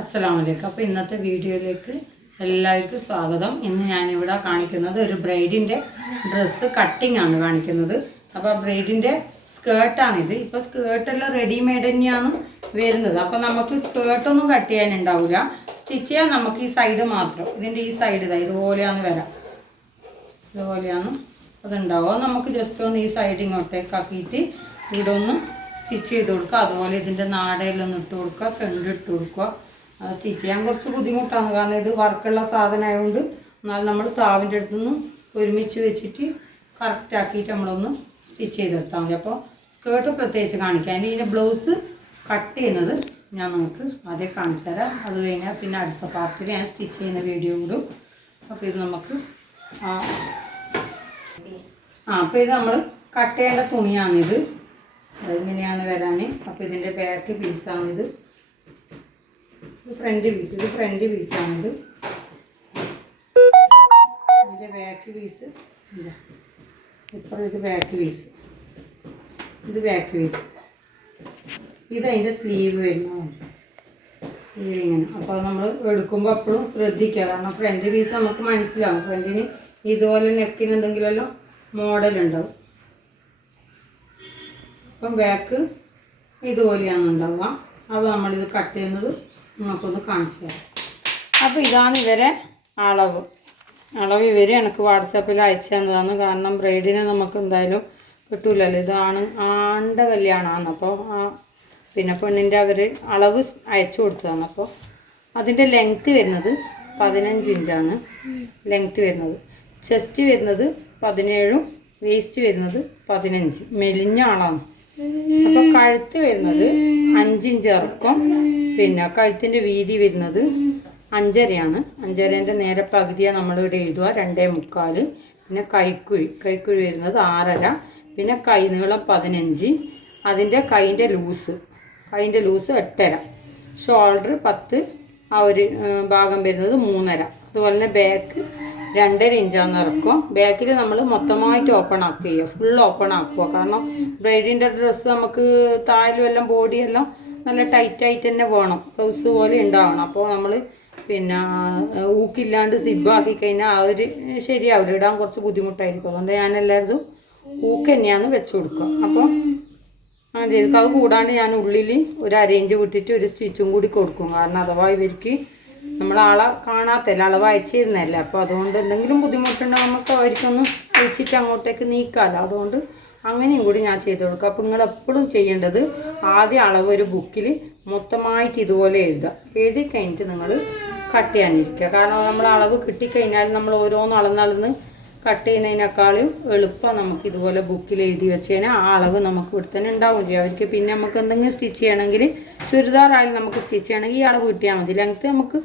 അസ്സലാമലൈക്കും. അപ്പോൾ ഇന്നത്തെ വീഡിയോയിലേക്ക് എല്ലാവർക്കും സ്വാഗതം. ഇന്ന് ഞാനിവിടെ കാണിക്കുന്നത് ഒരു ബ്രൈഡിൻ്റെ ഡ്രസ്സ് കട്ടിംഗ് ആണ് കാണിക്കുന്നത്. അപ്പോൾ ബ്രൈഡിൻ്റെ സ്കേർട്ടാണിത്. ഇപ്പോൾ സ്കേർട്ടെല്ലാം റെഡിമെയ്ഡ് തന്നെയാണ് വരുന്നത്. അപ്പോൾ നമുക്ക് സ്കേർട്ടൊന്നും കട്ട് ചെയ്യാനുണ്ടാവില്ല. സ്റ്റിച്ച് ചെയ്യാൻ നമുക്ക് ഈ സൈഡ് മാത്രം, ഇതിൻ്റെ ഈ സൈഡ് ഇതുപോലെയാണ് വരാം, ഇതുപോലെയാണ് അതുണ്ടാവുക. നമുക്ക് ജസ്റ്റ് ഒന്ന് ഈ സൈഡ് ഇങ്ങോട്ടേക്കാക്കിയിട്ട് ഇവിടെ ഒന്ന് സ്റ്റിച്ച് ചെയ്ത് കൊടുക്കുക. അതുപോലെ ഇതിൻ്റെ നാടയിലൊന്ന് ഇട്ട് കൊടുക്കുക, ചെണ്ട് ഇട്ട് കൊടുക്കുക. സ്റ്റിച്ച് ചെയ്യാൻ കുറച്ച് ബുദ്ധിമുട്ടാണ്, കാരണം ഇത് വർക്കുള്ള സാധനമായതുകൊണ്ട്. എന്നാൽ നമ്മൾ താവിൻ്റെ അടുത്തുനിന്ന് ഒരുമിച്ച് വെച്ചിട്ട് കറക്റ്റ് ആക്കിയിട്ട് നമ്മളൊന്ന് സ്റ്റിച്ച് ചെയ്തെടുത്താൽ മതി. അപ്പോൾ സ്കേർട്ട് പ്രത്യേകിച്ച് കാണിക്കാം. ഇതിൻ്റെ ബ്ലൗസ് കട്ട് ചെയ്യുന്നത് ഞാൻ നിങ്ങൾക്ക് ആദ്യം കാണിച്ചു തരാം. അത് കഴിഞ്ഞാൽ പിന്നെ അടുത്ത പാർട്ടിൽ ഞാൻ സ്റ്റിച്ച് ചെയ്യുന്ന വീഡിയോ ഇടും. അപ്പോൾ ഇത് നമുക്ക് അപ്പോൾ ഇത് നമ്മൾ കട്ട് ചെയ്യേണ്ട തുണിയാണിത്. ഇങ്ങനെയാണ് വരാൻ. അപ്പോൾ ഇതിൻ്റെ ബാക്ക് പീസാണിത്. ഫ്രണ്ട് പീസ്, ഇത് ഫ്രണ്ട് പീസാണിത്. ഇതിൻ്റെ ബാക്ക് പീസ് ഇല്ല, ഇപ്പോൾ ഇത് ബാക്ക് പീസ്, ഇത് ബാക്ക് പീസ്. ഇതതിൻ്റെ സ്ലീവ് വരുന്നതാണ് ഇതിങ്ങനെ. അപ്പോൾ നമ്മൾ എടുക്കുമ്പോൾ എപ്പോഴും ശ്രദ്ധിക്കുക, കാരണം ഫ്രണ്ട് പീസ് നമുക്ക് മനസ്സിലാവും. ഫ്രണ്ടിന് ഇതുപോലെ നെക്കിന് എന്തെങ്കിലുമല്ലോ മോഡലുണ്ടാവും. അപ്പം ബാക്ക് ഇതുപോലെയാണ് ഉണ്ടാവുക. അപ്പോൾ നമ്മളിത് കട്ട് ചെയ്യുന്നത് നമുക്കൊന്ന് കാണിച്ചു തരാം. അപ്പോൾ ഇതാണ് ഇവരെ അളവ്. ഇവർ എനിക്ക് വാട്സാപ്പിൽ അയച്ചു തന്നതാണ്. കാരണം ബ്രൈഡിനെ നമുക്ക് എന്തായാലും കിട്ടൂലല്ലോ. ഇതാണ് ആണിൻ്റെ കല്യാണമാണ്. അപ്പോൾ പിന്നെ പെണ്ണിൻ്റെ അവർ അളവ് അയച്ചു കൊടുത്തതാണ്. അപ്പോൾ അതിൻ്റെ ലെങ്ത്ത് വരുന്നത് 15 ഇഞ്ചാണ് ലെങ്ത്ത് വരുന്നത്. ചെസ്റ്റ് വരുന്നത് 17, വേസ്റ്റ് വരുന്നത് 15. മെലിഞ്ഞ ആളാണ്. അപ്പോൾ കഴുത്ത് വരുന്നത് 5 ഇഞ്ച് ഇറക്കം. പിന്നെ കഴുത്തിൻ്റെ വീതി വരുന്നത് 5.5 5.5ൻ്റെ നേരെ പകുതിയാണ് നമ്മളിവിടെ എഴുതുക, 2.25. പിന്നെ കൈക്കുഴി വരുന്നത് 6.5. പിന്നെ കൈ നീളം 15. അതിൻ്റെ കൈൻ്റെ ലൂസ് 8.5. ഷോൾഡർ 10, ആ ഒരു ഭാഗം വരുന്നത് 3.5. അതുപോലെ തന്നെ ബാക്ക് 2.5 ഇഞ്ചാണ് ഇറക്കും. ബാക്കിൽ നമ്മൾ മൊത്തമായിട്ട് ഓപ്പൺ ആക്കുക, ഫുൾ ഓപ്പൺ ആക്കുക. കാരണം ബ്രൈഡിൻ്റെ ഡ്രസ്സ് നമുക്ക് താലും എല്ലാം ബോഡിയെല്ലാം നല്ല ടൈറ്റായിട്ട് തന്നെ വേണം, ബ്ലൗസ് പോലെ ഉണ്ടാവണം. അപ്പോൾ നമ്മൾ പിന്നെ ഊക്കില്ലാണ്ട് സിബാക്കി കഴിഞ്ഞാൽ ആ ഒരു ശരിയാവില്ല, ഇടാൻ കുറച്ച് ബുദ്ധിമുട്ടായിരിക്കും. അതുകൊണ്ട് ഞാൻ എല്ലാവരും ഊക്ക് തന്നെയാണ് വെച്ച് കൊടുക്കുക. അപ്പോൾ അങ്ങനെ ചെയ്ത് അത് കൂടാണ്ട് ഞാൻ ഉള്ളിൽ ഒരു അരയിഞ്ച് വിട്ടിട്ട് ഒരു സ്റ്റിച്ചും കൂടി കൊടുക്കും. കാരണം അഥവാ ഇവർക്ക് നമ്മളാളെ കാണാത്തല്ല, അളവ് അയച്ചിരുന്നല്ലേ. അപ്പോൾ അതുകൊണ്ട് എന്തെങ്കിലും ബുദ്ധിമുട്ടുണ്ടെങ്കിൽ നമുക്ക് അവർക്കൊന്ന് വെച്ചിട്ട് അങ്ങോട്ടേക്ക് നീക്കാമല്ലോ. അതുകൊണ്ട് അങ്ങനെയും കൂടി ഞാൻ ചെയ്ത് കൊടുക്കുക. അപ്പോൾ നിങ്ങൾ എപ്പോഴും ചെയ്യേണ്ടത് ആദ്യം അളവ് ഒരു ബുക്കിൽ മൊത്തമായിട്ട് ഇതുപോലെ എഴുതി കഴിഞ്ഞിട്ട് നിങ്ങൾ കട്ട് ചെയ്യാനിരിക്കുക. കാരണം നമ്മൾ അളവ് കിട്ടിക്കഴിഞ്ഞാൽ നമ്മൾ ഓരോന്ന് അളന്നളന്ന് കട്ട് ചെയ്യുന്നതിനേക്കാളും എളുപ്പം നമുക്ക് ഇതുപോലെ ബുക്കിൽ എഴുതി വെച്ച് കഴിഞ്ഞാൽ ആ അളവ് നമുക്ക് ഇവിടെ തന്നെ ഉണ്ടാവും ചെയ്യും. അവർക്ക് പിന്നെ നമുക്ക് എന്തെങ്കിലും സ്റ്റിച്ച് ചെയ്യണമെങ്കിൽ ചുരിദാറായാലും നമുക്ക് സ്റ്റിച്ച് ചെയ്യണമെങ്കിൽ ഈ അളവ് കിട്ടിയാൽ മതി. ലെങ്ത്ത് നമുക്ക്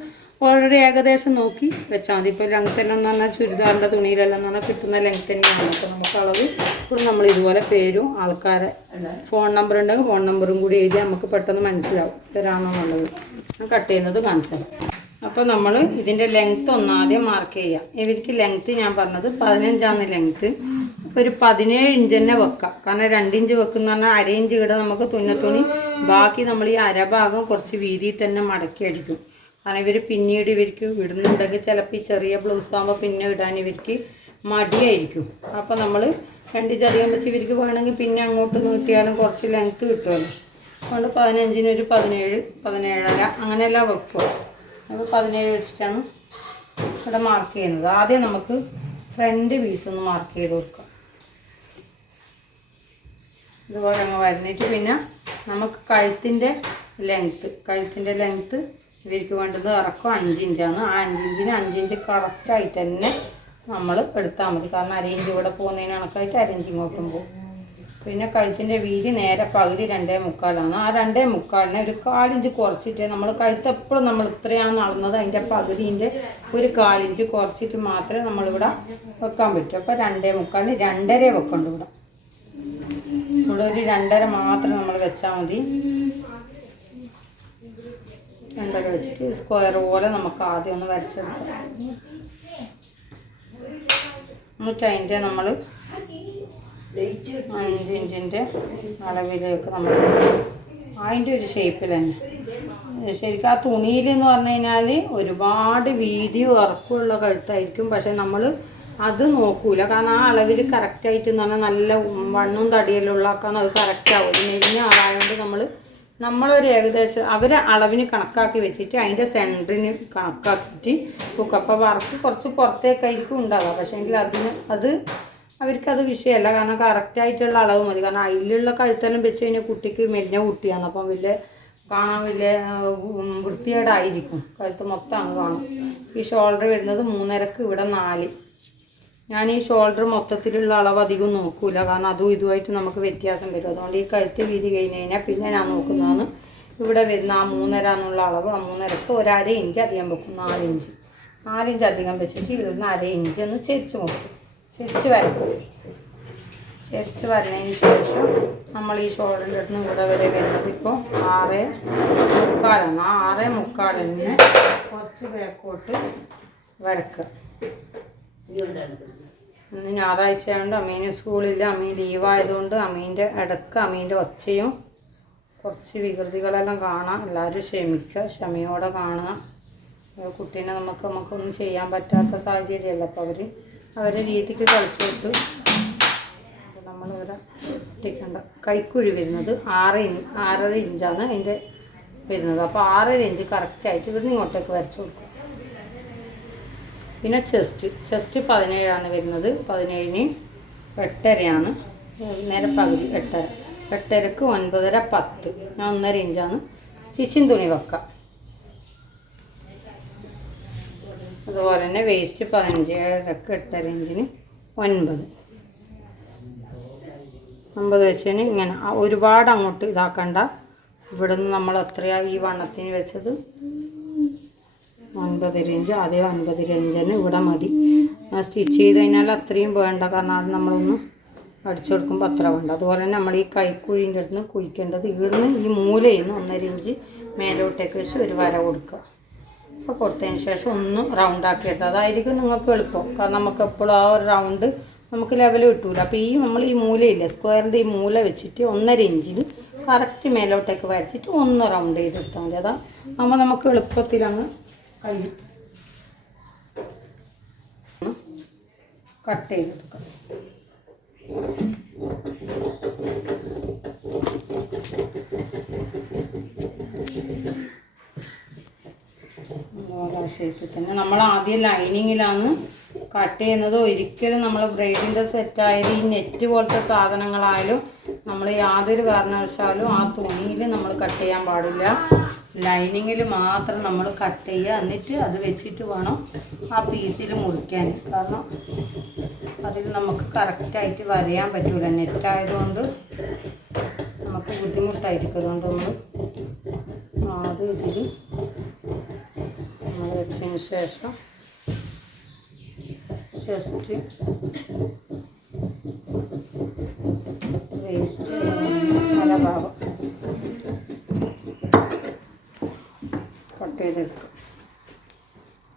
ഓൾറെഡി ഏകദേശം നോക്കി വെച്ചാൽ മതി. ഇപ്പോൾ ലെങ്ത്തെല്ലാം എന്ന് പറഞ്ഞാൽ ചുരിദാറിൻ്റെ തുണിയിലെല്ലാം എന്ന് പറഞ്ഞാൽ കിട്ടുന്ന ലെങ്ത്ത് തന്നെയാണ്. അപ്പോൾ നമുക്ക് അളവ് ഇപ്പോൾ നമ്മൾ ഇതുപോലെ പേരും ആൾക്കാരെ ഫോൺ നമ്പർ ഉണ്ടെങ്കിൽ ഫോൺ നമ്പറും കൂടി എഴുതി നമുക്ക് പെട്ടെന്ന് മനസ്സിലാവും ഇത്തരാണോ എന്നുള്ളത്. കട്ട് ചെയ്യുന്നത് കാണിച്ചാൽ. അപ്പോൾ നമ്മൾ ഇതിൻ്റെ ലെങ്ത്ത് ഒന്നാദ്യം മാർക്ക് ചെയ്യാം. ഇവർക്ക് ലെങ്ത്ത് ഞാൻ പറഞ്ഞത് 15 ലെങ്ത്ത്. ഒരു 17 ഇഞ്ച് തന്നെ വെക്കാം. കാരണം 2 ഇഞ്ച് വെക്കുന്ന പറഞ്ഞാൽ 1/2 ഇഞ്ച് ഇവിടെ നമുക്ക് തുന്നി ബാക്കി നമ്മൾ ഈ അരഭാഗം കുറച്ച് വീതിയിൽ തന്നെ മടക്കി അടിക്കും. കാരണം ഇവർ പിന്നീട് ഇവർക്ക് ഇടുന്നുണ്ടെങ്കിൽ ചിലപ്പോൾ ഈ ചെറിയ ബ്ലൗസ് ആകുമ്പോൾ പിന്നെ ഇടാൻ ഇവർക്ക് മടിയായിരിക്കും. അപ്പോൾ നമ്മൾ 2 ഇഞ്ച് അധികം വെച്ച് ഇവർക്ക് വേണമെങ്കിൽ പിന്നെ അങ്ങോട്ട് നീട്ടിയാലും കുറച്ച് ലെങ്ത്ത് കിട്ടുമല്ലോ. അതുകൊണ്ട് 15-ന് ഒരു 17, 17.5 അങ്ങനെയെല്ലാം വെക്കുക. അപ്പോൾ 17 വെച്ചിട്ടാണ് ഇവിടെ മാർക്ക് ചെയ്യുന്നത്. ആദ്യം നമുക്ക് ഫ്രണ്ട് പീസ് ഒന്ന് മാർക്ക് ചെയ്ത് കൊടുക്കാം. ഇതുപോലെ അങ്ങ് വരുന്നിട്ട് പിന്നെ നമുക്ക് കഴുത്തിൻ്റെ ലെങ്ത്ത് ഇവർക്ക് വേണ്ടത് ഇറക്കം 5 ഇഞ്ചാണ്. ആ 5 ഇഞ്ചിന് 5 ഇഞ്ച് കറക്റ്റായിട്ട് തന്നെ നമ്മൾ എടുത്താൽ മതി. കാരണം 1/2 ഇഞ്ച് ഇവിടെ പോകുന്നതിന് കണക്കായിട്ട് 1/2 ഇഞ്ച് ഇങ്ങോട്ടും പോകും. പിന്നെ കഴുത്തിൻ്റെ വീതി നേരെ പകുതി 2.25 ആ 2.25-നെ ഒരു 1/4 ഇഞ്ച് കുറച്ചിട്ട് നമ്മൾ കഴുത്ത് എപ്പോഴും നമ്മൾ ഇത്രയാണ് അളന്നത്, അതിൻ്റെ പകുതിൻ്റെ ഒരു 1/4 ഇഞ്ച് കുറച്ചിട്ട് മാത്രമേ നമ്മളിവിടെ വെക്കാൻ പറ്റൂ. അപ്പോൾ 2.25-ന് 2.5 വെക്കണ്ട. ഇവിടെ ഒരു 2.5 മാത്രം നമ്മൾ വെച്ചാൽ മതി. 2.5 വെച്ചിട്ട് സ്ക്വയർ പോലെ നമുക്ക് ആദ്യം ഒന്ന് വരച്ചെടുക്കാം. എന്നിട്ട് അതിൻ്റെ നമ്മൾ 5 ഇഞ്ചിൻ്റെ അളവിലേക്ക് നമ്മൾ അതിൻ്റെ ഒരു ഷേപ്പിൽ തന്നെ ശരിക്കും ആ തുണിയിൽ എന്ന് പറഞ്ഞു കഴിഞ്ഞാൽ ഒരുപാട് വീതിയും ഇറക്കമുള്ള കഴുത്തായിരിക്കും. പക്ഷെ നമ്മൾ അത് നോക്കൂല. കാരണം ആ അളവിൽ കറക്റ്റായിട്ട് എന്ന് പറഞ്ഞാൽ നല്ല വണ്ണും തടിയെല്ലാം ഉള്ളാക്കാൻ അത് കറക്റ്റാവും. മെലിഞ്ഞ ആളായതുകൊണ്ട് നമ്മളൊരു ഏകദേശം അവരെ അളവിന് കണക്കാക്കി വെച്ചിട്ട് അതിൻ്റെ സെൻറ്ററിന് കണക്കാക്കിയിട്ട് കുക്ക്. അപ്പോൾ വർക്ക് കുറച്ച് പുറത്തേക്കായിരിക്കും ഉണ്ടാകുക. പക്ഷേ എങ്കിൽ അത് അവർക്കത് വിഷയമല്ല. കാരണം കറക്റ്റായിട്ടുള്ള അളവ് മതി. കാരണം അതിലുള്ള കഴുത്തെല്ലാം വെച്ച് കഴിഞ്ഞാൽ കുട്ടിക്ക് മെലിഞ്ഞ കുട്ടിയാണ്. അപ്പം കാണാൻ വലിയ വൃത്തികേടായിരിക്കും. കഴുത്ത് മൊത്തം അങ്ങ് കാണും. ഈ ഷോൾഡർ വരുന്നത് 3.5, ഇവിടെ 4. ഞാൻ ഈ ഷോൾഡർ മൊത്തത്തിലുള്ള അളവ് അധികം നോക്കൂല. കാരണം അതും ഇതുമായിട്ട് നമുക്ക് വ്യത്യാസം വരും. അതുകൊണ്ട് ഈ കഴുത്ത് വീതി കഴിഞ്ഞ് കഴിഞ്ഞാൽ പിന്നെ ഞാൻ നോക്കുന്നതാണ് ഇവിടെ വരുന്ന ആ 3.5 എന്നുള്ള അളവ്. ആ 3.5ക്ക് 1/2 ഇഞ്ച് അധികം വെക്കും. 4 ഇഞ്ച് അധികം വെച്ചിട്ട് ഇവിടുന്ന് 1/2 ഇഞ്ച് ഒന്ന് ചെരിച്ച് കൊടുക്കും. ചെരിച്ച് വരക്കും. ചെരിച്ച് വരണതിന് ശേഷം നമ്മൾ ഈ ഷോൾഡറിൻ്റെ അടുത്ത് നിന്ന് ഇവിടെ വരെ വരുന്നത് ഇപ്പോൾ 6.75 ആ 6.75 കുറച്ച് ബാക്കോട്ട് വരക്കുക. ഇന്ന് ഞായറാഴ്ച ആയതുകൊണ്ട് അമ്മീന് സ്കൂളില്ല. അമ്മീൻ ലീവായതുകൊണ്ട് അമ്മീൻ്റെ ഇടയ്ക്ക് അമ്മീൻ്റെ ഒച്ചയും കുറച്ച് വികൃതികളെല്ലാം കാണാം. എല്ലാവരും ക്ഷമയോടെ കാണുക. കുട്ടീനെ നമുക്കൊന്നും ചെയ്യാൻ പറ്റാത്ത സാഹചര്യമല്ല. അപ്പോൾ അവരെ രീതിക്ക് കളിച്ചു വിട്ട് നമ്മളിവിടെ ഒട്ടിക്കേണ്ട. കൈക്കുഴി വരുന്നത് 6.5 ഇഞ്ചാണ് അതിൻ്റെ വരുന്നത്. അപ്പോൾ 6.5 ഇഞ്ച് കറക്റ്റായിട്ട് ഇവിടുന്ന് ഇങ്ങോട്ടേക്ക് വരച്ചു കൊടുക്കും. പിന്നെ ചെസ്റ്റ് 17 വരുന്നത്. 17ന് 8.5 നേരെ പകുതി 8.5ക്ക് 9.5 10 ഞാൻ 1.5 ഇഞ്ചാണ് സ്റ്റിച്ചിങ് തുണി വെക്കാം. അതുപോലെ തന്നെ വേസ്റ്റ് 15 7ക്ക് 8.5 ഇഞ്ചിന് 9 വെച്ചതിന് ഇങ്ങനെ ഒരുപാട് അങ്ങോട്ട് ഇതാക്കണ്ട. ഇവിടെ നിന്ന് നമ്മൾ എത്രയാണ് ഈ വണ്ണത്തിന് വെച്ചത് 9.5 ഇഞ്ച്. ആദ്യം 9.5 ഇഞ്ചിന് ഇവിടെ മതി. സ്റ്റിച്ച് ചെയ്ത് കഴിഞ്ഞാൽ അത്രയും വേണ്ട. കാരണം അത് നമ്മളൊന്ന് അടിച്ചു കൊടുക്കുമ്പോൾ അത്ര വേണ്ട. അതുപോലെ തന്നെ നമ്മൾ ഈ കൈക്കുഴിൻ്റെ അടുത്ത് നിന്ന് കുഴിക്കേണ്ടത് ഇവിടുന്ന് ഈ മൂലയിൽ നിന്ന് 1.5 ഇഞ്ച് മേലോട്ടേക്ക് വെച്ച് ഒരു വര കൊടുക്കുക. അപ്പോൾ കൊടുത്തതിന് ശേഷം ഒന്ന് റൗണ്ടാക്കി എടുക്കുക. അതായിരിക്കും നിങ്ങൾക്ക് എളുപ്പം. കാരണം നമുക്ക് എപ്പോഴും ആ ഒരു റൗണ്ട് നമുക്ക് ലെവൽ കിട്ടൂല. അപ്പോൾ നമ്മൾ ഈ മൂലയില്ല സ്ക്വയറിൻ്റെ ഈ മൂല വെച്ചിട്ട് 1.5 ഇഞ്ചിന് കറക്റ്റ് മേലോട്ടേക്ക് വരച്ചിട്ട് ഒന്ന് റൗണ്ട് ചെയ്തെടുത്താൽ മതി. അതാകുമ്പോൾ നമുക്ക് എളുപ്പത്തിലങ്ങ് കഴിയും. കട്ട് ചെയ്തെടുക്കാം. ഷേപ്പിൽ തന്നെ നമ്മൾ ആദ്യം ലൈനിങ്ങിലാണ് കട്ട് ചെയ്യുന്നത്. ഒരിക്കലും നമ്മൾ ബ്രൈഡിൻ്റെ സെറ്റായാലും ഈ നെറ്റ് പോലത്തെ സാധനങ്ങളായാലും നമ്മൾ യാതൊരു കാരണവശാലും ആ തുണിയിൽ നമ്മൾ കട്ട് ചെയ്യാൻ പാടില്ല. ലൈനിങ്ങിൽ മാത്രം നമ്മൾ കട്ട് ചെയ്യുക. എന്നിട്ട് അത് വെച്ചിട്ട് വേണം ആ പീസിൽ മുറിക്കാൻ. കാരണം അതിൽ നമുക്ക് കറക്റ്റായിട്ട് വരയാൻ പറ്റില്ല. നെറ്റായതുകൊണ്ട് നമുക്ക് ബുദ്ധിമുട്ടായിരിക്കും. അതുകൊണ്ട് നമ്മൾ ആദ്യം ഇതിൽ നമ്മൾ വെച്ചതിന് ശേഷം ചെസ്റ്റ് വേസ്റ്റ് പല ഭാഗം കട്ട് ചെയ്തെടുക്കും.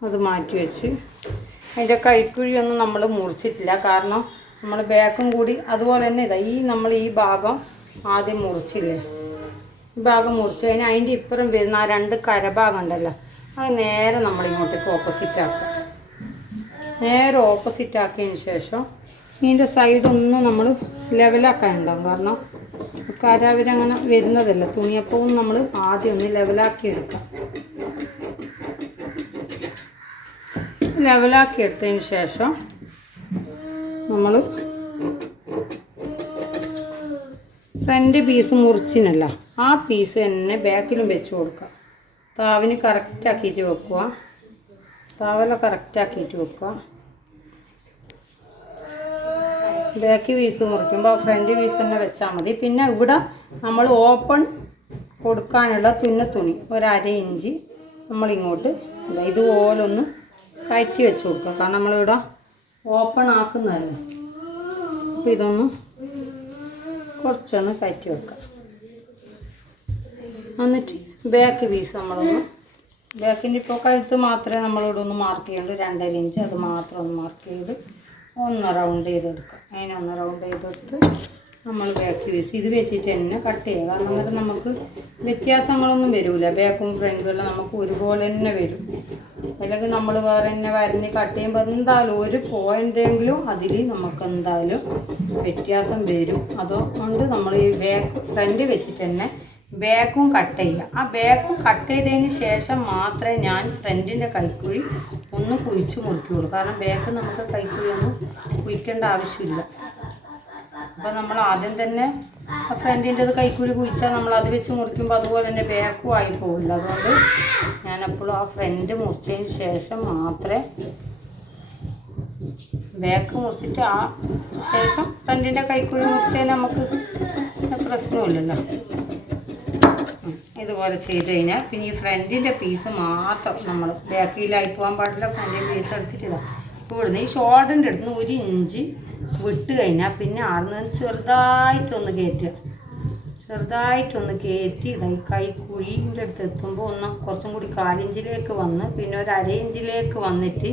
അത് മാറ്റി വെച്ച് അതിൻ്റെ കൈക്കുഴിയൊന്നും നമ്മൾ മുറിച്ചിട്ടില്ല. കാരണം നമ്മൾ ബാക്കും കൂടി അതുപോലെ തന്നെ നമ്മൾ ഈ ഭാഗം ആദ്യം മുറിച്ചില്ലേ. ഈ ഭാഗം മുറിച്ച് കഴിഞ്ഞാൽ അതിൻ്റെ ഇപ്പുറം വരുന്ന ആ 2 കരഭാഗം ഉണ്ടല്ലോ അത് നേരെ നമ്മളിങ്ങോട്ടേക്ക് ഓപ്പോസിറ്റ് ആക്കുക. നേരെ ഓപ്പോസിറ്റ് ആക്കിയതിന് ശേഷം ഇതിൻ്റെ സൈഡൊന്നും നമ്മൾ ലെവലാക്കാനുണ്ടാകും. കാരണം കരവരങ്ങനെ വരുന്നതല്ല തുണിയപ്പവും നമ്മൾ ആദ്യം ഒന്ന് ലെവലാക്കി എടുക്കാം. ലെവലാക്കി എടുത്തതിന് ശേഷം നമ്മൾ ഫ്രണ്ട് പീസ് മുറിച്ചിനല്ല ആ പീസ് തന്നെ ബാക്കിലും വെച്ച് കൊടുക്കുക. താവിന് കറക്റ്റാക്കിയിട്ട് വെക്കുക. താവല കറക്റ്റാക്കിയിട്ട് വെക്കുക. ബാക്ക് പീസ് മുറിക്കുമ്പോൾ ഫ്രണ്ട് പീസ് തന്നെ വെച്ചാൽ മതി. പിന്നെ ഇവിടെ നമ്മൾ ഓപ്പൺ കൊടുക്കാനുള്ള തുണി 1/2 ഇഞ്ച് നമ്മളിങ്ങോട്ട് ഇതുപോലൊന്ന് കയറ്റി വെച്ച് കൊടുക്കുക. കാരണം നമ്മളിവിടെ ഓപ്പൺ ആക്കുന്നതല്ലേ. അപ്പോൾ ഇതൊന്ന് കുറച്ചൊന്ന് കയറ്റി വെക്കാം. എന്നിട്ട് ബാക്ക് പീസ് നമ്മളൊന്ന് ബാക്കിൻ്റെ ഇപ്പോൾ കഴുത്ത് മാത്രമേ നമ്മളിവിടെ ഒന്ന് മാർക്ക് ചെയ്യേണ്ടൂ. 2.5 ഇഞ്ച് അത് മാത്രം ഒന്ന് മാർക്ക് ചെയ്ത് ഒന്ന് റൗണ്ട് ചെയ്തെടുക്കാം. അതിനൊന്ന് റൗണ്ട് ചെയ്തെടുത്ത് നമ്മൾ ബാക്ക് പീസ് ഇത് വെച്ചിട്ട് തന്നെ കട്ട് ചെയ്യുക. കാരണം അന്നേരം നമുക്ക് വ്യത്യാസങ്ങളൊന്നും വരില്ല. ബാക്കും ഫ്രണ്ടും എല്ലാം നമുക്ക് ഒരുപോലെ തന്നെ വരും. അല്ലെങ്കിൽ നമ്മൾ വേറെ തന്നെ വരഞ്ഞ് കട്ട് ചെയ്യുമ്പോൾ എന്തായാലും ഒരു പോയിൻ്റെങ്കിലും അതിൽ നമുക്ക് എന്തായാലും വ്യത്യാസം വരും. അതുകൊണ്ട് നമ്മൾ ഈ ബാക്ക് ഫ്രണ്ട് വെച്ചിട്ട് തന്നെ ബാക്കും കട്ട് ചെയ്യുക. ആ ബാക്കും കട്ട് ചെയ്തതിന് ശേഷം മാത്രമേ ഞാൻ ഫ്രണ്ടിൻ്റെ കൈക്കുഴി ഒന്ന് കുഴിച്ച് മുറിക്കുകയുള്ളൂ. കാരണം ബാക്ക് നമുക്ക് കൈക്കുഴി ഒന്നും കുഴിക്കേണ്ട ആവശ്യമില്ല. അപ്പോൾ നമ്മൾ ആദ്യം തന്നെ ഫ്രണ്ടിൻ്റെത് കൈക്കുഴി കുഴിച്ചാൽ നമ്മൾ അത് വെച്ച് മുറിക്കുമ്പോൾ അതുപോലെ തന്നെ ബാക്കും ആയി പോകില്ല. അതുകൊണ്ട് ഞാനെപ്പോഴും ആ ഫ്രണ്ട് മുറിച്ചതിന് ശേഷം മാത്രമേ ബാക്ക് മുറിച്ചിട്ട് ആ ശേഷം ഫ്രണ്ടിൻ്റെ കൈക്കുഴി മുറിച്ചാൽ നമുക്ക് പ്രശ്നമില്ലല്ലോ. ഇതുപോലെ ചെയ്ത് കഴിഞ്ഞാൽ പിന്നെ ഈ ഫ്രണ്ടിൻ്റെ പീസ് മാത്രം നമ്മൾ ബാക്കിലായി പോകാൻ പാടില്ല. ഫ്രണ്ടിൻ്റെ പീസ് എടുത്തിട്ട് ഇതാ ഇവിടുന്ന് ഈ ഷോൾഡറിൻ്റെ അടുത്ത് നിന്ന് 1 ഇഞ്ച് വിട്ട് കഴിഞ്ഞാൽ പിന്നെ ആടുന്ന് ചെറുതായിട്ടൊന്ന് കയറ്റുക. ചെറുതായിട്ടൊന്ന് കയറ്റി ഇതായി കൈക്കുഴീൻ്റെ അടുത്ത് എത്തുമ്പോൾ ഒന്ന് കുറച്ചും കൂടി 1/4 ഇഞ്ചിലേക്ക് വന്ന് പിന്നെ ഒരു 1/2 ഇഞ്ചിലേക്ക് വന്നിട്ട്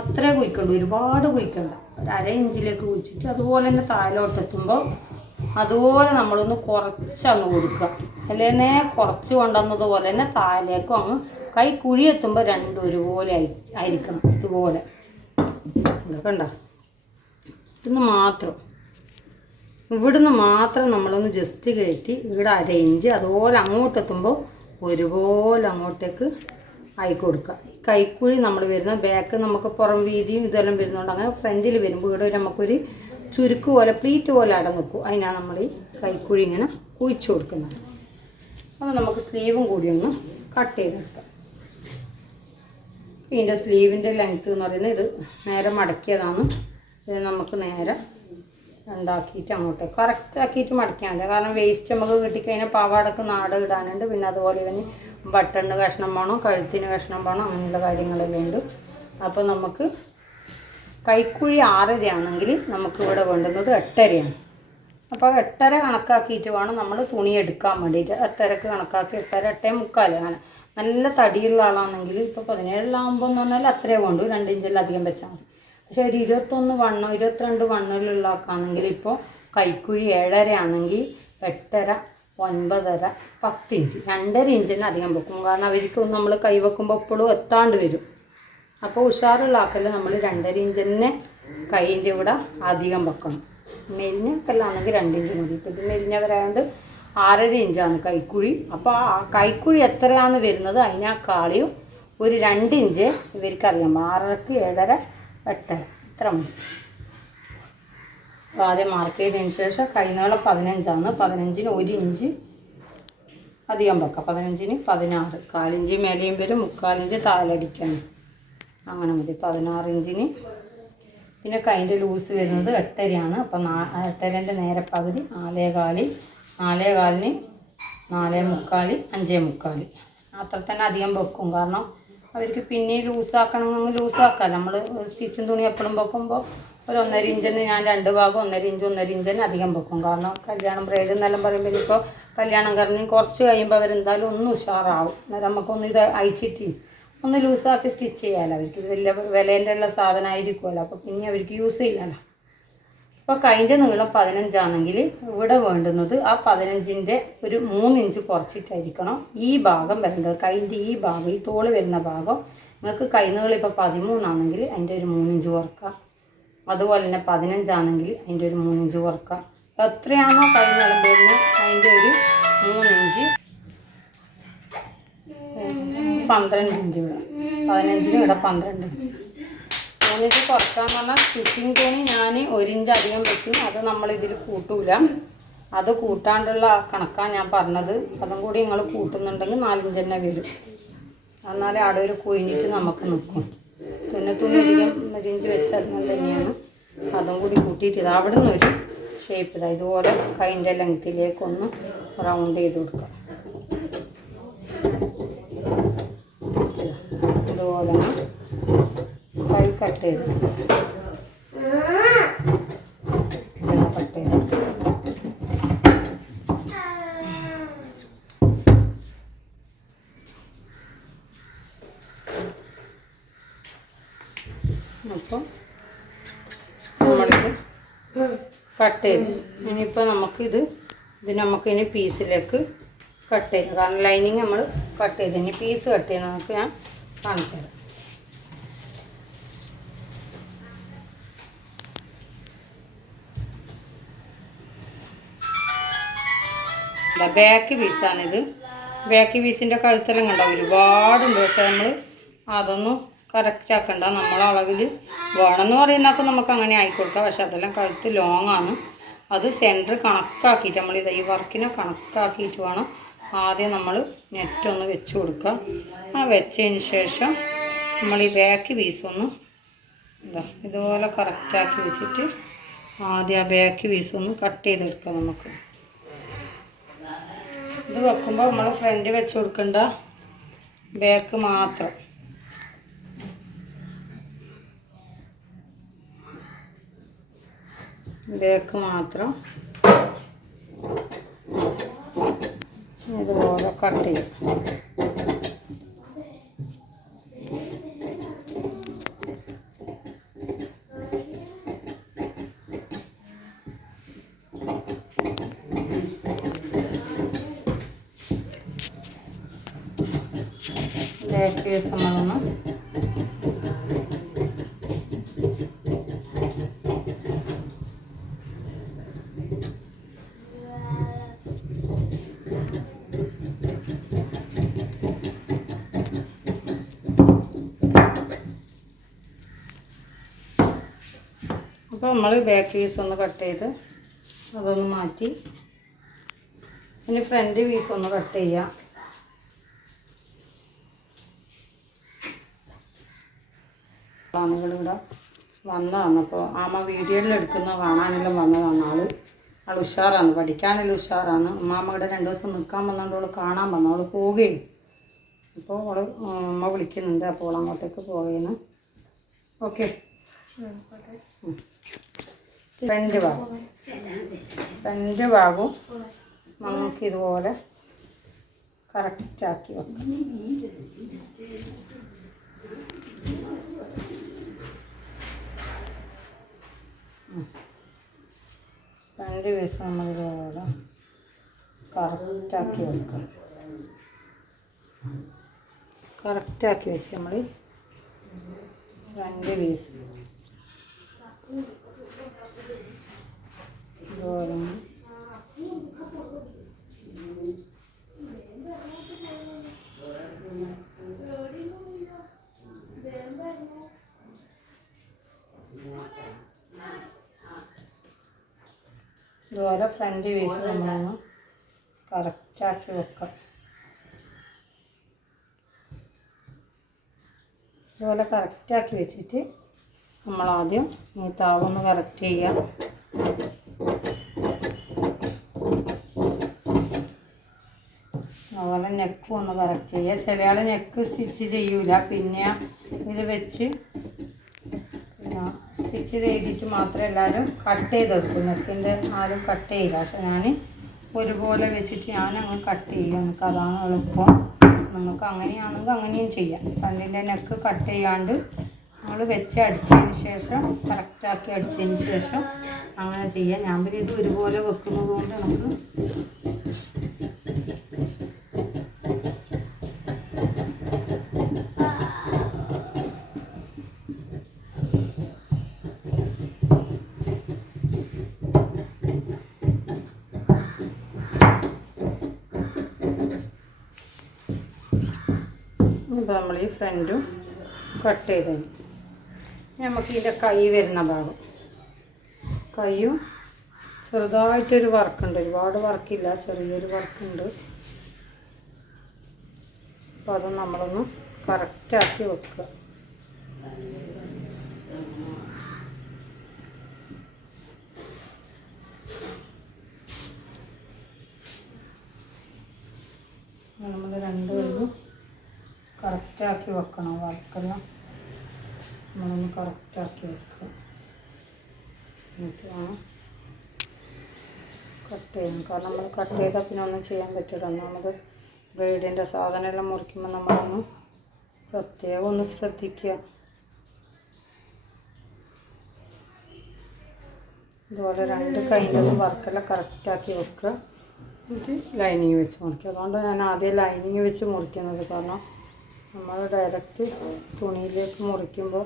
അത്രേ കുഴിക്കണ്ടു, ഒരുപാട് കുഴിക്കണ്ട. ഒരു 1/2 ഇഞ്ചിലേക്ക് കുഴിച്ചിട്ട് അതുപോലെ തന്നെ താഴോട്ടെത്തുമ്പോൾ അതുപോലെ നമ്മളൊന്ന് കുറച്ചങ്ങ് കൊടുക്കുക. അല്ലേന്നെ കുറച്ച് കൊണ്ടുവന്നതുപോലെ തന്നെ താഴേക്കും അങ്ങ് കൈക്കുഴി എത്തുമ്പോൾ രണ്ടും ഒരുപോലെ ആയിരിക്കണം. ഇതുപോലെ ഇതൊക്കെ ഉണ്ടോ. ഇവിടുന്ന് മാത്രം നമ്മളൊന്ന് ജസ്റ്റ് കയറ്റി ഇവിടെ 1/2 ഇഞ്ച് അതുപോലെ അങ്ങോട്ടെത്തുമ്പോൾ ഒരുപോലെ അങ്ങോട്ടേക്ക് ആയി കൊടുക്കുക. കൈക്കുഴി നമ്മൾ വരുന്ന ബാക്ക് നമുക്ക് പുറം വീതിയും ഇതെല്ലാം വരുന്നുണ്ട്. അങ്ങനെ ഫ്രണ്ടിൽ വരുമ്പോൾ ഇവിടെ നമുക്കൊരു ചുരുക്ക് പോലെ പ്ലീറ്റ് പോലെ അട നിൽക്കും. അതിനാണ് നമ്മൾ ഈ കൈക്കുഴി ഇങ്ങനെ കുഴിച്ചു കൊടുക്കുന്നത്. അപ്പോൾ നമുക്ക് സ്ലീവും കൂടി ഒന്ന് കട്ട് ചെയ്തെടുക്കാം. ഇതിൻ്റെ സ്ലീവിൻ്റെ ലെങ്ത്ത് എന്ന് പറയുന്നത് ഇത് നേരെ മടക്കിയതാണ്. ഇത് നമുക്ക് നേരെ ഉണ്ടാക്കിയിട്ട് അങ്ങോട്ട് കറക്റ്റാക്കിയിട്ട് മടക്കിയാൽ മതി. കാരണം വേസ്റ്റ് നമുക്ക് കിട്ടിക്കഴിഞ്ഞാൽ പാവാടക്ക് നാട് ഇടാനുണ്ട്. പിന്നെ അതുപോലെ തന്നെ ബട്ടണിന് കഷ്ണം വേണം, കഴുത്തിന് കഷ്ണം വേണം, അങ്ങനെയുള്ള കാര്യങ്ങളെല്ലാം ഉണ്ട്. അപ്പോൾ നമുക്ക് കൈക്കുഴി 6.5 ആണെങ്കിൽ നമുക്ക് ഇവിടെ വേണ്ടുന്നത് 8.5 അപ്പോൾ 8.5 കണക്കാക്കിയിട്ട് വേണം നമ്മൾ തുണി എടുക്കാൻ വേണ്ടിയിട്ട്. 8.5 കണക്കാക്കി 8.5 8.45 അങ്ങനെ. നല്ല തടിയുള്ള ആളാണെങ്കിൽ ഇപ്പോൾ 17 ആകുമ്പോൾ എന്ന് പറഞ്ഞാൽ അത്രേ വേണ്ടു, 2 ഇഞ്ചിലധികം വെച്ചാൽ മതി. പക്ഷേ ഒരു 21 വണ്ണം 22 വണ്ണത്തിലുള്ള ആൾക്കാണെങ്കിൽ ഇപ്പോൾ കൈക്കുഴി 7.5 ആണെങ്കിൽ 8.5 9.5 10 ഇഞ്ച് 2.5 ഇഞ്ചിന് അധികം വെക്കും. കാരണം അവർക്കൊന്നും നമ്മൾ കൈ വെക്കുമ്പോൾ എപ്പോഴും എത്താണ്ട് വരും. അപ്പോൾ ഉഷാറുള്ള ആക്കല്ല നമ്മൾ 2.5 ഇഞ്ച് തന്നെ കൈയിൻ്റെ ഇവിടെ അധികം വെക്കണം. മെലിഞ്ഞക്കെല്ലാണെങ്കിൽ 2 ഇഞ്ച് മതി. ഇപ്പോൾ ഇത് മെലിഞ്ഞവരായതുകൊണ്ട് 6.5 ഇഞ്ചാണ് കൈക്കുഴി. അപ്പോൾ ആ കൈക്കുഴി എത്രയാണ് വരുന്നത് അതിനേക്കാളിയും ഒരു 2 ഇഞ്ച് ഇവർക്കറിയാം. 6.5 7.5 8.5 ഇത്ര മതി. അപ്പോൾ ആദ്യം മാർക്ക് ചെയ്തതിന് ശേഷം കൈനീളം 15ആണ്. 15-ന് 1 ഇഞ്ച് അധികം വെക്കാം. 15-ന് 16, 1/4 ഇഞ്ച് മേലെയും വരും, 3/4 ഇഞ്ച് താഴടിക്കണം. അങ്ങനെ മതി. 16 ഇഞ്ചിന് പിന്നെ കൈൻ്റെ ലൂസ് വരുന്നത് 8.5 അപ്പം 8.5ൻ്റെ നേരെ പകുതി 4.25, 4.25-ന് 4.25, 5.25 അത്ര തന്നെ അധികം വെക്കും. കാരണം അവർക്ക് പിന്നെ ലൂസാക്കണമെങ്കിൽ ലൂസാക്കാം. നമ്മൾ സ്റ്റിച്ചിങ് തുണി എപ്പോഴും വെക്കുമ്പോൾ ഒരു 1.5 ഇഞ്ചിന് ഞാൻ 2 ഭാഗം 1.5 ഇഞ്ച് 1.5 ഇഞ്ചിന് അധികം വെക്കും. കാരണം കല്യാണം ബ്രൈഡ് എന്നെല്ലാം പറയുമ്പോൾ ഇപ്പോൾ കല്യാണം കഴിഞ്ഞ് കുറച്ച് കഴിയുമ്പോൾ അവരെന്തായാലും ഒന്ന് ഉഷാറാവും. അന്നേരം നമുക്കൊന്ന് ഇത് അയച്ചിട്ട് ഒന്ന് ലൂസാക്കി സ്റ്റിച്ച് ചെയ്യാമല്ലോ. അവർക്ക് ഇത് വലിയ വിലേൻ്റെ ഉള്ള സാധനമായിരിക്കുമല്ലോ. അപ്പോൾ പിന്നെ അവർക്ക് യൂസ് ചെയ്യാമല്ലോ. അപ്പോൾ കൈൻ്റെ നീളം 15 ആണെങ്കിൽ ഇവിടെ വേണ്ടുന്നത് ആ 15ൻ്റെ ഒരു 3 ഇഞ്ച് കുറച്ചിട്ടായിരിക്കണം ഈ ഭാഗം വരേണ്ടത്. കൈൻ്റെ ഈ ഭാഗം ഈ തോള് വരുന്ന ഭാഗം നിങ്ങൾക്ക് കൈ നീളം ഇപ്പോൾ 13 ആണെങ്കിൽ അതിൻ്റെ ഒരു 3 ഇഞ്ച് കുറക്കാം. അതുപോലെ തന്നെ 15 ആണെങ്കിൽ അതിൻ്റെ ഒരു 3 ഇഞ്ച് കുറക്കാം. എത്രയാണോ കൈ നീളം വരുന്നത് അതിൻ്റെ ഒരു 3 ഇഞ്ച് 12 ഇഞ്ച് ഇവിടെ 15-ന് ഇവിടെ 12 ഇഞ്ച് 3 ഇഞ്ച് കുറക്കാന്ന് പറഞ്ഞാൽ സ്റ്റിച്ചിങ് തുണി ഞാൻ 1 ഇഞ്ച് അധികം വെക്കും. അത് നമ്മളിതിൽ കൂട്ടൂല. അത് കൂട്ടാണ്ടുള്ള കണക്കാണ് ഞാൻ പറഞ്ഞത്. അതും കൂടി നിങ്ങൾ കൂട്ടുന്നുണ്ടെങ്കിൽ 4 ഇഞ്ച് തന്നെ വരും. എന്നാലേ അവിടെ ഒരു കുഴിഞ്ഞിട്ട് നമുക്ക് നിൽക്കും. തുണി അധികം 1 ഇഞ്ച് വെച്ച് അധികം തന്നെയാണ്. അതും കൂടി കൂട്ടിയിട്ട് ഇത് അവിടെ നിന്നൊരു ഷേപ്പ് ഇതാ ഇതുപോലെ കൈൻ്റെ ലെങ്ത്തിലേക്കൊന്ന് റൗണ്ട് ചെയ്ത് കൊടുക്കാം. ഇതുപോലെ കൈ കട്ട് ചെയ്ത് കട്ട് ചെയ്ത് അപ്പം നമ്മളിത് കട്ട് ചെയ്ത്. ഇനിയിപ്പോൾ നമുക്കിത് നമുക്കിനി പീസിലേക്ക് കട്ട് ചെയ്യാം. കാരണം ലൈനിങ് നമ്മൾ കട്ട് ചെയ്ത് ഇനി പീസ് കട്ട് ചെയ്ത് നമുക്ക് ഞാൻ കാണിച്ചു തരാം. ബാക്ക് പീസാണിത്. ബാക്ക് പീസിൻ്റെ കഴുത്തെല്ലാം കണ്ടോ ഒരുപാടുണ്ട്. പക്ഷേ നമ്മൾ അതൊന്നും കറക്റ്റ് ആക്കണ്ട. നമ്മളെ അളവിൽ വേണമെന്ന് പറയുന്നതൊക്കെ നമുക്ക് അങ്ങനെ ആയിക്കൊടുക്കാം. പക്ഷെ അതെല്ലാം കഴുത്ത് ലോങ്ങാണ്. അത് സെൻറ്റർ കണക്കാക്കിയിട്ട് നമ്മൾ ഈ വർക്കിനെ കണക്കാക്കിയിട്ട് വേണം ആദ്യം നമ്മൾ നെറ്റൊന്ന് വെച്ച് കൊടുക്കുക. ആ വെച്ചതിന് ശേഷം നമ്മൾ ഈ ബാക്ക് പീസൊന്ന് ഇതുപോലെ കറക്റ്റാക്കി വെച്ചിട്ട് ആദ്യം ആ ബാക്ക് പീസൊന്ന് കട്ട് ചെയ്തെടുക്കാം. നമുക്ക് ഇത് വെക്കുമ്പോൾ നമ്മൾ ഫ്രണ്ട് വെച്ച് കൊടുക്കണ്ട, ബാക്ക് മാത്രം. ബാക്ക് മാത്രം ഇതുപോലെ കട്ട് ചെയ്യും. ബാക്ക് പീസ് നമ്മളൊന്ന് അപ്പോൾ നമ്മൾ ബാക്ക് പീസ് ഒന്ന് കട്ട് ചെയ്ത് അതൊന്ന് മാറ്റി ഇനി ഫ്രണ്ട് പീസ് ഒന്ന് കട്ട് ചെയ്യാം. ആളുകളിവിടെ വന്നതാണ്. അപ്പോൾ ആമ വീഡിയോയിൽ എടുക്കുന്ന കാണാനെല്ലാം വന്നതാണ്. ആൾ ഉഷാറാണ്, പഠിക്കാനെല്ലാം ഉഷാറാണ്. അമ്മാമ്മ ഇവിടെ 2 ദിവസം നിൽക്കാൻ വന്നുകൊണ്ട് അവൾ കാണാൻ വന്നു. അവൾ പോവുകയും അപ്പോൾ അവൾ അമ്മ വിളിക്കുന്നുണ്ട്. അപ്പോൾ അവൾ അങ്ങോട്ടേക്ക് പോവുകയാണ്. ഓക്കെ. ഫ്രണ്ട് ഭാഗവും നമുക്ക് ഇതുപോലെ കറക്റ്റാക്കി വെക്കാം. ഫ്രണ്ട് പീസ് നമ്മളിതുപോലെ കറക്റ്റാക്കി വെക്കാം. കറക്റ്റാക്കി വെച്ച് നമ്മൾ ഫ്രണ്ട് പീസ് ഇതുപോലെ ഇതുപോലെ ഫ്രണ്ട് പീസ് നമ്മളൊന്ന് കറക്റ്റാക്കി വെക്കാം. ഇതുപോലെ കറക്റ്റാക്കി വെച്ചിട്ട് നമ്മളാദ്യം ഈ താവൊന്ന് കറക്റ്റ് ചെയ്യാം. അതുപോലെ നെക്കും ഒന്ന് കറക്റ്റ് ചെയ്യുക. ചില ആൾ നെക്ക് സ്റ്റിച്ച് ചെയ്യൂല, പിന്നെ ഇത് വെച്ച് സ്റ്റിച്ച് ചെയ്തിട്ട് മാത്രമേ എല്ലാവരും കട്ട് ചെയ്തെടുക്കും. നെക്കിൻ്റെ ആരും കട്ട് ചെയ്യില്ല. പക്ഷെ ഞാൻ ഒരുപോലെ വെച്ചിട്ട് ഞാനങ്ങ് കട്ട് ചെയ്യും. എനിക്ക് അതാണ് എളുപ്പം. നിങ്ങൾക്ക് അങ്ങനെയാണെങ്കിൽ അങ്ങനെയും ചെയ്യാം. ഫ്രണ്ടിൻ്റെ നെക്ക് കട്ട് ചെയ്യാണ്ട് നമ്മൾ വെച്ച് അടിച്ചതിന് ശേഷം കറക്റ്റാക്കി അടിച്ചതിന് ശേഷം അങ്ങനെ ചെയ്യാം. ഞാൻ പിന്നെ ഇത് ഒരുപോലെ വെക്കുന്നത് കൊണ്ട് നമുക്ക് ഇപ്പോൾ നമ്മൾ ഈ ഫ്രണ്ടും കട്ട് ചെയ്ത് നമുക്ക് ഇതിൻ്റെ കൈ വരുന്ന ഭാഗം, കൈയും ചെറുതായിട്ടൊരു വർക്കുണ്ട്. ഒരുപാട് വർക്കില്ല, ചെറിയൊരു വർക്കുണ്ട്. അപ്പോൾ അത് നമ്മളൊന്ന് കറക്റ്റാക്കി വെക്കുക. നമ്മൾ 2 കൈയും കറക്റ്റാക്കി വെക്കണം. വർക്കെല്ലാം നമ്മളൊന്ന് കറക്റ്റാക്കി വെക്കുക. എന്നിട്ട് വേണം കട്ട് ചെയ്യാൻ. കാരണം നമ്മൾ കട്ട് ചെയ്താൽ പിന്നെ ഒന്നും ചെയ്യാൻ പറ്റില്ല. ഒന്നാമത് ബ്ലേഡിൻ്റെ സാധനമെല്ലാം മുറിക്കുമ്പോൾ നമ്മളൊന്ന് പ്രത്യേകം ഒന്ന് ശ്രദ്ധിക്കുക. ഇതുപോലെ 2 കൈൻ്റെതും വർക്കെല്ലാം കറക്റ്റാക്കി വെക്കുക. എന്നിട്ട് ലൈനിങ് വെച്ച് മുറിക്കുക. അതുകൊണ്ട് ഞാൻ ആദ്യം ലൈനിങ് വെച്ച് മുറിക്കുന്നത്. കാരണം നമ്മൾ ഡയറക്റ്റ് തുണിയിലേക്ക് മുറിക്കുമ്പോൾ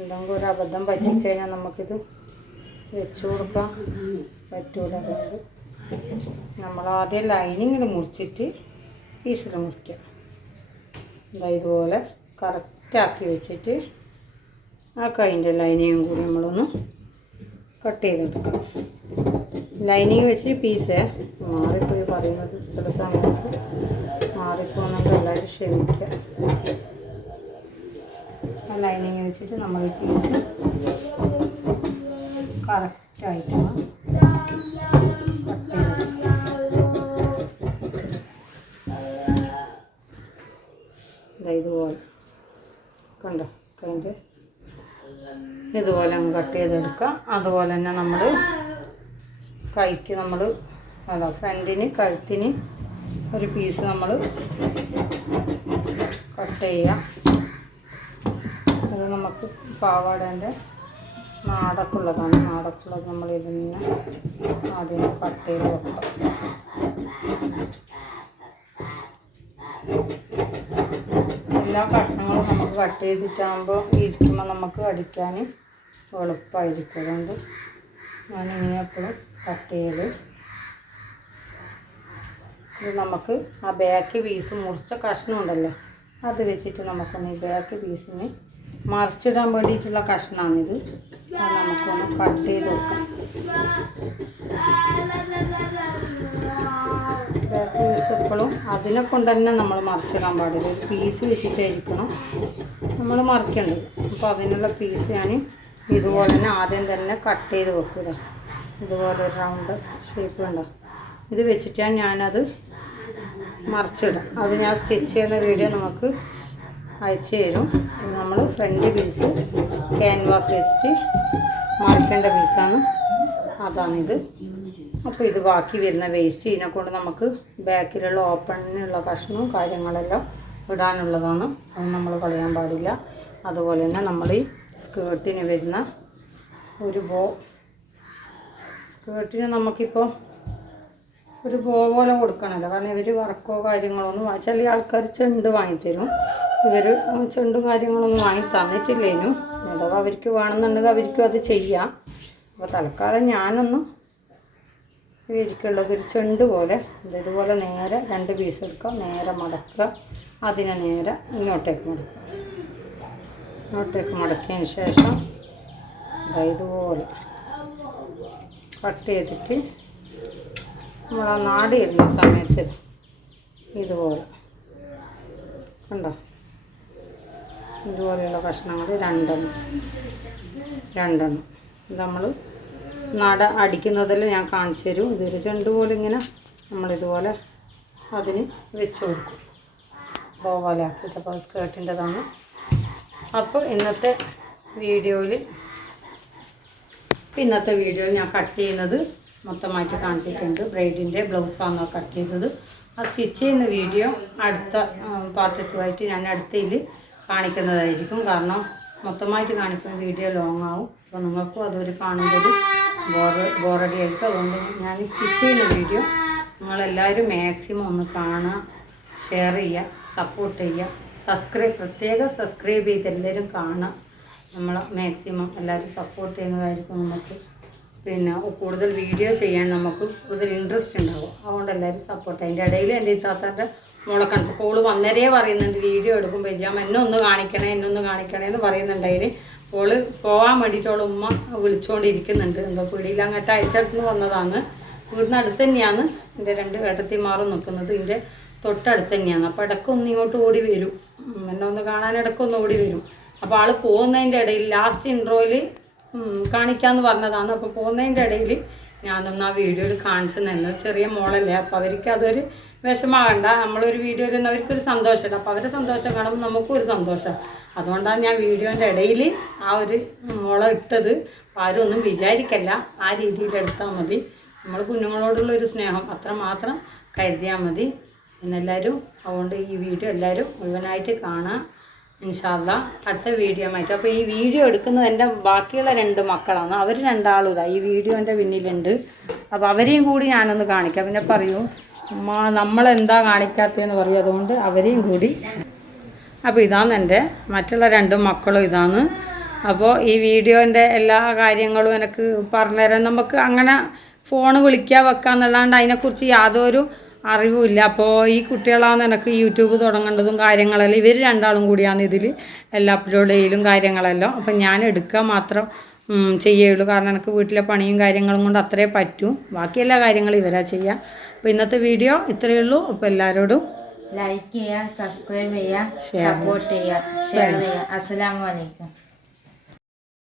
എന്തെങ്കിലും ഒരു അബദ്ധം പറ്റിക്കഴിഞ്ഞാൽ നമുക്കിത് വെച്ച് കൊടുക്കാൻ പറ്റൂല. അതുകൊണ്ട് നമ്മൾ ആദ്യം ലൈനിങ്ങിൽ മുറിച്ചിട്ട് പീസിൽ മുറിക്കുക. ഇതുപോലെ കറക്റ്റാക്കി വെച്ചിട്ട് ആ കൈൻ്റെ ലൈനിങ്ങും കൂടി നമ്മളൊന്ന് കട്ട് ചെയ്തെടുക്കണം. ലൈനിങ് വെച്ച് പീസ് മാറിപ്പോയി പറയുന്നത് ചില സമയത്ത് മാറിപ്പോകുന്നുണ്ട്. എല്ലാവരും ക്ഷമിക്കുക. ആ ലൈനിങ് വെച്ചിട്ട് നമ്മൾ ഈ പീസ് കറക്റ്റായിട്ടാണ് കട്ട് ചെയ്തെടുക്കുക. ഇതുപോലെ കണ്ടോ കൈൻ്റെ ഇതുപോലെ അങ്ങ് കട്ട് ചെയ്തെടുക്കുക. അതുപോലെ തന്നെ നമ്മൾ കൈക്ക് ഫ്രണ്ടിന് കഴുത്തിന് ഒരു പീസ് നമ്മൾ കട്ട് ചെയ്യാം. അത് നമുക്ക് പാവാടേൻ്റെ നാടക്കുള്ളതാണ്. നാടക്കുള്ളത് നമ്മൾ ഇതിനെ ആദ്യം കട്ട് ചെയ്ത് വെക്കാം. എല്ലാ കഷ്ണങ്ങളും നമുക്ക് കട്ട് ചെയ്തിട്ടാകുമ്പോൾ ഇരിക്കുമ്പോൾ നമുക്ക് അടിക്കാൻ എളുപ്പമായിരിക്കും. അതുകൊണ്ട് ഞാനിങ്ങനെ എപ്പോഴും കട്ട് ചെയ്ത് ഇത് നമുക്ക് ആ ബാക്ക് പീസ് മുറിച്ച കഷ്ണമുണ്ടല്ലോ അത് വെച്ചിട്ട് നമുക്കൊന്ന് ഈ ബാക്ക് പീസിന് മറിച്ചിടാൻ വേണ്ടിയിട്ടുള്ള കഷ്ണമാണിത്. അത് നമുക്കൊന്ന് കട്ട് ചെയ്ത് വെക്കാം. ബാക്ക് പീസ് എപ്പോഴും അതിനെ കൊണ്ട് തന്നെ നമ്മൾ മറിച്ചിടാൻ പാടില്ല. ഒരു പീസ് വെച്ചിട്ടായിരിക്കണം നമ്മൾ മറിക്കേണ്ടത്. അപ്പോൾ അതിനുള്ള പീസ് ഞാൻ ഇതുപോലെ തന്നെ ആദ്യം തന്നെ കട്ട് ചെയ്ത് വെക്കുക. ഇതുപോലെ ഒരു റൗണ്ട് ഷേപ്പ് ഉണ്ടോ ഇത് വെച്ചിട്ടാണ് ഞാനത് മറിച്ചിടാം. അത് ഞാൻ സ്റ്റിച്ച് ചെയ്യുന്ന വീഡിയോ നിങ്ങൾക്ക് അയച്ചു തരും. നമ്മൾ ഫ്രണ്ട് പീസ് ക്യാൻവാസ് വെച്ചിട്ട് മറിക്കേണ്ട പീസാണ്. അതാണിത്. അപ്പോൾ ഇത് ബാക്കി വരുന്ന വേസ്റ്റ് ഇതിനെക്കൊണ്ട് നമുക്ക് ബാക്കിലുള്ള ഓപ്പണിനുള്ള കഷ്ണവും കാര്യങ്ങളെല്ലാം ഇടാനുള്ളതാണ്. അത് നമ്മൾ കളയാൻ പാടില്ല. അതുപോലെ തന്നെ നമ്മൾ ഈ സ്കേർട്ടിന് വരുന്ന ഒരു സ്കേർട്ടിന് നമുക്കിപ്പോൾ ഒരു പോലെ കൊടുക്കണമല്ലോ. കാരണം ഇവർ വർക്കോ കാര്യങ്ങളൊന്നും ചില ആൾക്കാർ ചെണ്ട് വാങ്ങിത്തരും. ഇവർ ചെണ്ടും കാര്യങ്ങളൊന്നും വാങ്ങി തന്നിട്ടില്ലേനും. അഥവാ അവർക്ക് വേണമെന്നുണ്ടെങ്കിൽ അവർക്കും അത് ചെയ്യാം. അപ്പോൾ തൽക്കാലം ഞാനൊന്നും ഇവർക്കുള്ളത് ഒരു ചെണ്ട് പോലെ ഇതുപോലെ നേരെ 2 പീസ് എടുക്കുക. നേരെ മടക്കുക. അതിനെ നേരെ ഇങ്ങോട്ടേക്ക് മടക്കിയതിന് ശേഷം ഇതുപോലെ കട്ട് ചെയ്തിട്ട് നമ്മൾ ആ നാടി ഇടുന്ന സമയത്ത് ഇതുപോലെ കണ്ടോ ഇതുപോലെയുള്ള കഷ്ണങ്ങൾ രണ്ടെണ്ണം നമ്മൾ നട അടിക്കുന്നതെല്ലാം ഞാൻ കാണിച്ചു തരും. ഇതൊരു ചെണ്ട് പോലെ ഇങ്ങനെ നമ്മളിതുപോലെ അതിന് വെച്ച് കൊടുക്കും. പോലെ ആക്കിയിട്ടപ്പോൾ സ്കേർട്ടിൻ്റെതാണ്. അപ്പോൾ ഇന്നത്തെ വീഡിയോയിൽ ഞാൻ കട്ട് ചെയ്യുന്നത് മൊത്തമായിട്ട് കാണിച്ചിട്ടുണ്ട്. ബ്രൈഡിൻ്റെ ബ്ലൗസാണ് കട്ട് ചെയ്തത്. ആ സ്റ്റിച്ച് ചെയ്യുന്ന വീഡിയോ അടുത്ത പാർട്ട് ഞാൻ അടുത്തതിൽ കാണിക്കുന്നതായിരിക്കും. കാരണം മൊത്തമായിട്ട് കാണിക്കുന്ന വീഡിയോ ലോങ് ആവും. അപ്പോൾ നിങ്ങൾക്കും അതൊരു കാണുമ്പോൾ ബോറടി ആയിരിക്കും. അതുകൊണ്ട് ഞാൻ സ്റ്റിച്ച് ചെയ്യുന്ന വീഡിയോ നിങ്ങളെല്ലാവരും മാക്സിമം ഒന്ന് കാണുക, ഷെയർ ചെയ്യുക, സപ്പോർട്ട് ചെയ്യുക, പ്രത്യേകം സബ്സ്ക്രൈബ് ചെയ്ത് എല്ലാവരും കാണുക. നമ്മൾ മാക്സിമം എല്ലാവരും സപ്പോർട്ട് ചെയ്യുന്നതായിരിക്കും. നമുക്ക് പിന്നെ കൂടുതൽ വീഡിയോ ചെയ്യാൻ നമുക്ക് കൂടുതൽ ഇൻട്രസ്റ്റ് ഉണ്ടാവും. അതുകൊണ്ട് എല്ലാവരും സപ്പോർട്ട്. അതിൻ്റെ ഇടയിൽ എൻ്റെ ഇത്താത്തൻ്റെ മോളെ കാണിച്ചു. അപ്പോൾ ഓള് വന്നേരേ പറയുന്നുണ്ട് വീഡിയോ എടുക്കുമ്പോൾ എന്നെ ഒന്ന് കാണിക്കണേ എന്ന് പറയുന്നുണ്ടായിന്. ഓള് പോകാൻ വേണ്ടിയിട്ട് ഉമ്മ വിളിച്ചുകൊണ്ടിരിക്കുന്നുണ്ട്. എന്തോ പീടിയിൽ അങ്ങോട്ട് അയച്ചിടത്തുനിന്ന് വന്നതാണ്. വീടിന് അടുത്ത് തന്നെയാണ് എൻ്റെ 2 ഏട്ടത്തിമാരും നിൽക്കുന്നത്. ഇതിൻ്റെ തൊട്ടടുത്ത് തന്നെയാണ്. അപ്പോൾ ഇടയ്ക്കൊന്ന് ഇങ്ങോട്ട് ഓടി വരും. എന്നെ ഒന്ന് കാണാൻ ഇടയ്ക്കൊന്ന് ഓടി വരും. അപ്പോൾ ആൾ പോകുന്നതിൻ്റെ ഇടയിൽ ലാസ്റ്റ് ഇൻട്രോയിൽ കാണിക്കാമെന്ന് പറഞ്ഞതാണ്. അപ്പോൾ പോകുന്നതിൻ്റെ ഇടയിൽ ഞാനൊന്ന് ആ വീഡിയോയിൽ കാണിച്ചു നിന്ന്. ചെറിയ മോളല്ലേ, അപ്പോൾ അവർക്ക് അതൊരു വിഷമാകണ്ട. നമ്മളൊരു വീഡിയോയിൽ നിന്ന് അവർക്കൊരു സന്തോഷമല്ല. അപ്പോൾ അവരുടെ സന്തോഷം കാണുമ്പോൾ നമുക്കും ഒരു സന്തോഷം. അതുകൊണ്ടാണ് ഞാൻ വീഡിയോൻ്റെ ഇടയിൽ ആ ഒരു മോളെ ഇട്ടത്. ആരും ഒന്നും വിചാരിക്കല്ല, ആ രീതിയിലെടുത്താൽ മതി. നമ്മൾ കുഞ്ഞുങ്ങളോടുള്ളൊരു സ്നേഹം അത്രമാത്രം കരുതിയാൽ മതി എന്നെല്ലാവരും. അതുകൊണ്ട് ഈ വീഡിയോ എല്ലാവരും മുഴുവനായിട്ട് കാണുക. ഇൻഷാല്ല അടുത്ത വീഡിയോ ആയിട്ട്. അപ്പോൾ ഈ വീഡിയോ എടുക്കുന്നത് എൻ്റെ ബാക്കിയുള്ള 2 മക്കളാണ്. അവർ രണ്ടാളും ഇതാ ഈ വീഡിയോൻ്റെ പിന്നിലുണ്ട്. അപ്പോൾ അവരെയും കൂടി ഞാനൊന്ന് കാണിക്കാം. പിന്നെ പറയൂ അമ്മ നമ്മളെന്താ കാണിക്കാത്തതെന്ന് പറയും. അതുകൊണ്ട് അവരെയും കൂടി. അപ്പോൾ ഇതാണ് എൻ്റെ മറ്റുള്ള 2 മക്കളും ഇതാണ്. അപ്പോൾ ഈ വീഡിയോൻ്റെ എല്ലാ കാര്യങ്ങളും എനിക്ക് പറഞ്ഞുതരാൻ നമുക്ക് അങ്ങനെ ഫോൺ വിളിക്കുക വെക്കുക എന്നല്ലാണ്ട് അതിനെക്കുറിച്ച് യാതൊരു അറിവുമില്ല. അപ്പോൾ ഈ കുട്ടികളാണ് എനിക്ക് യൂട്യൂബ് തുടങ്ങേണ്ടതും കാര്യങ്ങളെല്ലാം. ഇവർ രണ്ടാളും കൂടിയാണ് ഇതിൽ എല്ലാം അപ്ലോഡ് ചെയ്യലും കാര്യങ്ങളെല്ലാം. അപ്പം ഞാൻ എടുക്കുക മാത്രം ചെയ്യുള്ളൂ. കാരണം എനിക്ക് വീട്ടിലെ പണിയും കാര്യങ്ങളും കൊണ്ട് അത്രേ പറ്റും. ബാക്കി എല്ലാ കാര്യങ്ങളും ഇവരാ ചെയ്യുക. അപ്പോൾ ഇന്നത്തെ വീഡിയോ ഇത്രയേ ഉള്ളൂ. അപ്പോൾ എല്ലാവരോടും ലൈക്ക് ചെയ്യുക, സബ്സ്ക്രൈബ് ചെയ്യുക, സപ്പോർട്ട് ചെയ്യുക, ഷെയർ ചെയ്യുക. അസ്സലാമു അലൈക്കും.